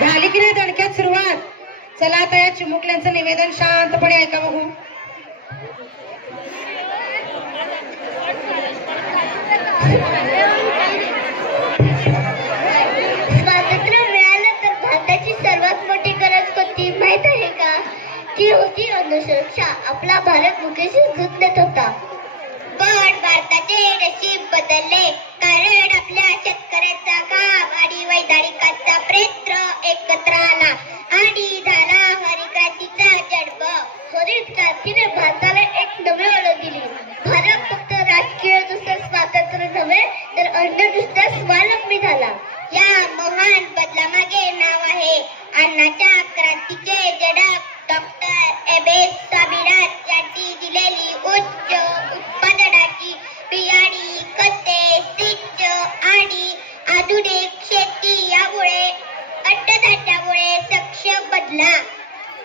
झाली की नाही दणक्यात सुरुवात? चला आता या चिमुकल्यांचं निवेदन शांतपणे ऐका बघू. स्वातंत्र्य मिळालं तर भारताची सर्वात मोठी गरज कोणती माहित आहे का? ती होती अन्नसुरक्षा. आपला भारत भुकेशी झूज देत होता. पण भारताचे नशीब बदलले, कारण आपल्या शेतकऱ्याचा काम आणि वैधानिकांचा प्रयत्न एकत्र आला आणि झाला हरितक्रांतीचा जन्म. हरित क्रांतीने भारताला एक नवी ओळख दिली. भारत फक्त राजकीय दृष्ट्या स्वातंत्र्य नव्हे तर अन्न दृष्ट्या स्वावलंबी झाला. या महान बदलामागे नाव आहे अन्नाच्या क्रांतीचे जनक डॉक्टर एम.एस. स्वामीनाथन यांनी दिलेली उच्च उत्पादनाची बियाणी, खते, सिंच आणि आधुनिक शेती. यामुळे अन्नधान्यामुळे सक्षम बनला.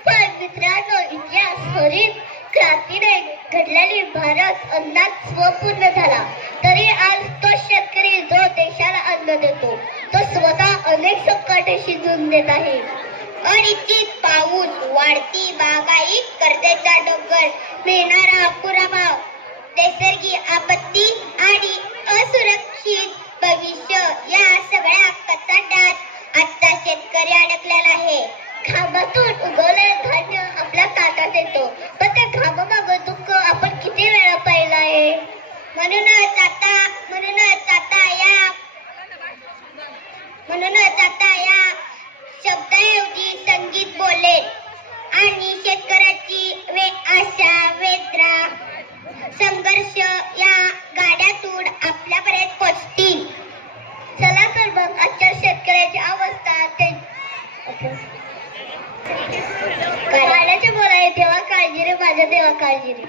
पण मित्रांनो, इतिहास हरित क्रांतीने घडलेली भारत अन्नात स्वपूर्ण झाला. तरी आज तो शेतकरी जो देशाला अन्न देतो, तो स्वतः अनेक संकटाशी झुंज देत आहे. अनिश्चित पाऊस, वाढती महागाई, कर्जाचा डोंगर, मिळणारा अपुरा भाव, नैसर्गिक आपत्ती आणि असुरक्षित भविष्य या सगळ्या कचाट्यात आजचा शेतकरी अडकलेला आहे. घामातून उगवलेले धान्य आपल्या ताटात येतो, पण त्या घामामागं दुःख आपण किती वेळा पाहिलं आहे. म्हणूनच आता या शब्दाऐवजी संगीत बोलले आणि शेतकऱ्याची आशा, वेदना, संघर्ष या गाड्यातून आपल्यापर्यंत पोचतील. चला तर मग आजच्या शेतकऱ्याची अवस्था गाण्याचे बोलाय. देवा काळजी रे माझ्या देवा काळजी रे.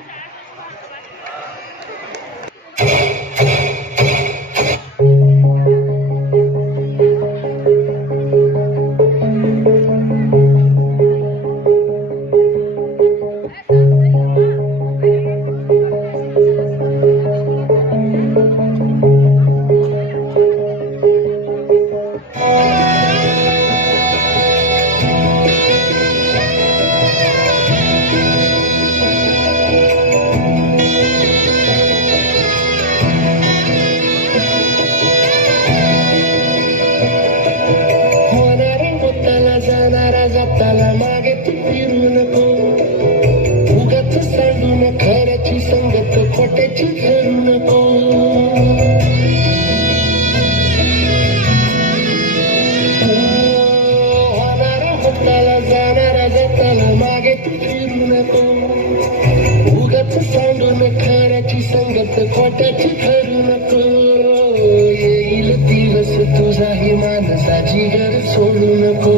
संगत खोट्याची ठरू नको. येईल दिवस तुझाही माणसाची घर सोडू नको.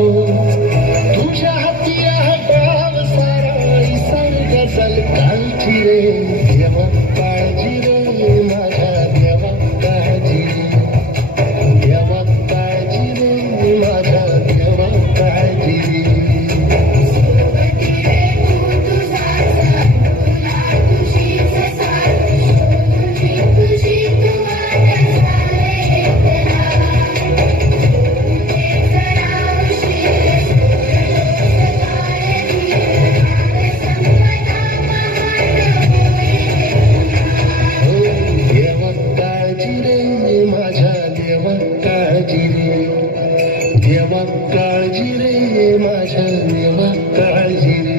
तुझ्या हाती आहे गाव सारा, सांग गजल कालची रे. देवा काळजी रे माझ्या देवा काळजी रे. देवा काळजी रे माझ्या देवा काळजी रे. देवा काळजी रे माझ्या देवा काळजी रे.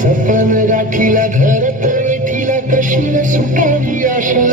सपन गाठीला घर तर वेठीला कशीला सुटावी आशा.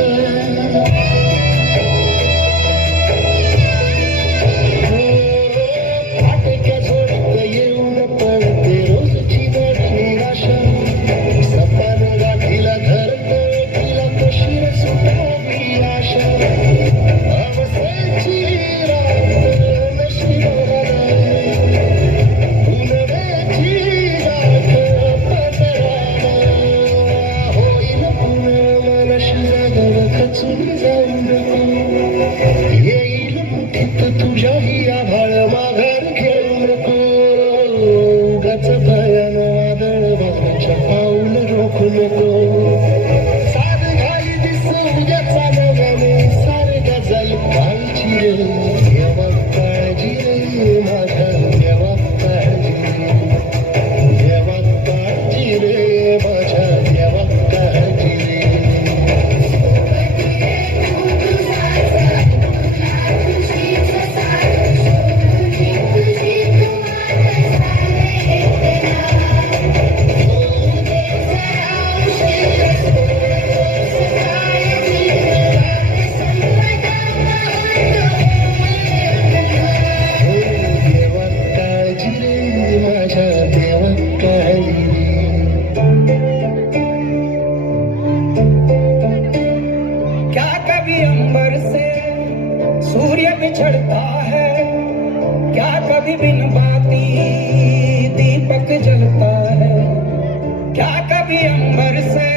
सूर्य बिछड़ता है, क्या कभी बिन बाती दीपक जलता है, क्या कभी अंबर से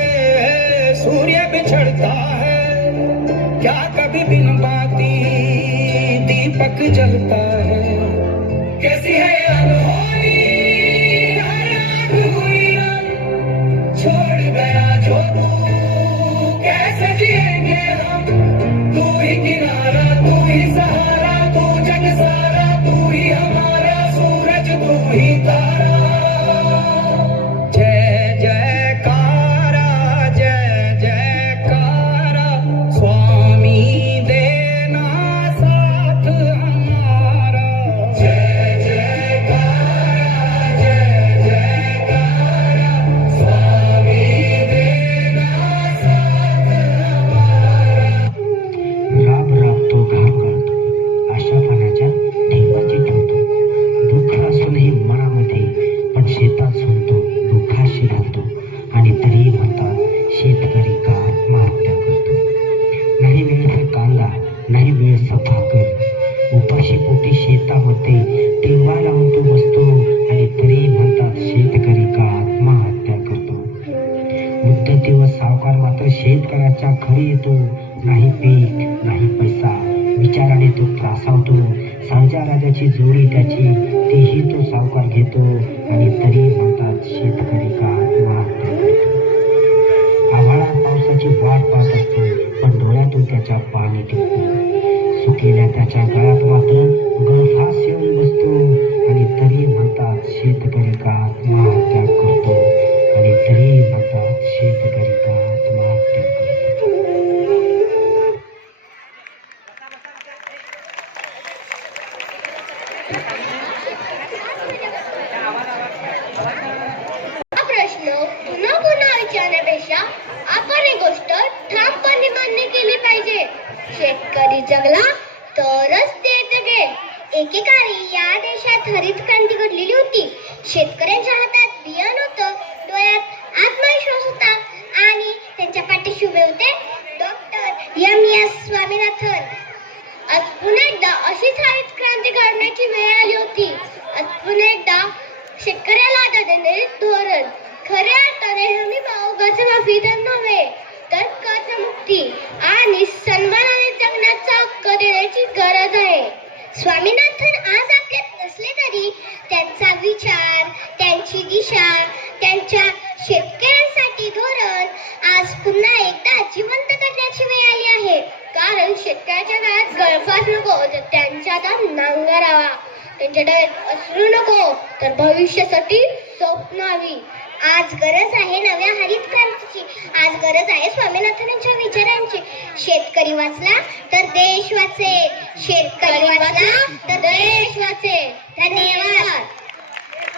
सूर्य बिछड़ता है, क्या कभी बिन बाती दीपक जलता है। कैसी है अनहोनी हर आँख हुई रंग, छोड़ गया जो तू कैसे जिएंगे हम। तू ही किनारा, तू ही सहारा, तू जग सारा, तू ही हमारा सूरज, तू ही तारा। जय जयकारा, जय जयकारा, स्वामी देना साथ हमारा। जय जयकारा, जय जयकारा, स्वामी देना साथ हमारा। राब राबतो घाम गाळतो, आशा पाण्याच्या ठेवाची ठेवतो, दुःख असूनही मनामध्ये पण शेतात झुंजतो, दुःखाशी घालतो आणि तरीही म्हणतात शेतकरी का आत्महत्या करतो. नाही वेळेचा कांदा, नाही वेळेचा भाकर, उपाशी पोटी शेतामध्ये टेंबा लावून तो बसतो आणि तरीही म्हणतात शेतकरी का आत्महत्या करतो. मुद्दती व सावकार मात्र शेतकऱ्याच्या घरी येतो, नाही पीक नाही पैसा, विचाराने तो त्रासावतो. सांजा राजाची जोडी त्याची, तीही तो सावकार घेतो आणि तरी म्हणतात शेतकरी का आत्महत्या करतो. आभाळात पावसाची वाट पाहत असतो, पण डोळ्यातून त्याच्या पाणी टिपतो. सुकेल्या त्याच्या गळ्यात मात्र गळफास येऊन बसतो आणि तरी म्हणतात शेतकरी का आत्महत्या करतो आणि तरी म्हणतात शेतकरी का आत्महत्या करतो. हा प्रश्न पुन्हा पुन्हा विचारण्यापेक्षा आपण ही गोष्ट ठामपणे मान्य केली पाहिजे. शेतकरी जगला तरच ते जगेल. एकेकाळी या देशात हरित क्रांती घडलेली होती. शेतकऱ्यांच्या हातात बियाण होतं, डोळ्यात आत्मविश्वास होता आणि त्यांच्या पाठीशी उभे होते डॉक्टर एम.एस. स्वामीनाथन. आज पुन्हा एकदा अशीच हरित क्रांती घडण्याची वेळ आली होती. आज पुन्हा एकदा शेतकऱ्याला आधार देणारे धोरण. खऱ्या अर्थाने हमी भाव कर्जमाफी तर नव्हे तर कर्जमुक्ती आणि सन्मानाने जगण्याचा हक्क देण्याची गरज आहे. स्वामीनाथन आज आपल्यात नसले तरी त्यांचा विचार, त्यांची दिशा, त्यांच्या शेतकऱ्यांसाठी धोरण आज पुन्हा एकदा जिवंत करण्याची वेळ आली आहे. कारण शेतकऱ्याच्या काळात गळफास नको तर त्यांच्या हातात नांगरावा, त्यांच्या डोळ्यात अश्रू नको तर भविष्यासाठी स्वप्न हवी. आज गरज आहे नव्या हरित क्रांतीची. आज गरज आहे स्वामीनाथनांच्या विचारांची. शेतकरी वाचला तर देश वाचेल. शेतकरी वाचला तर देश वाचेल. धन्यवाद.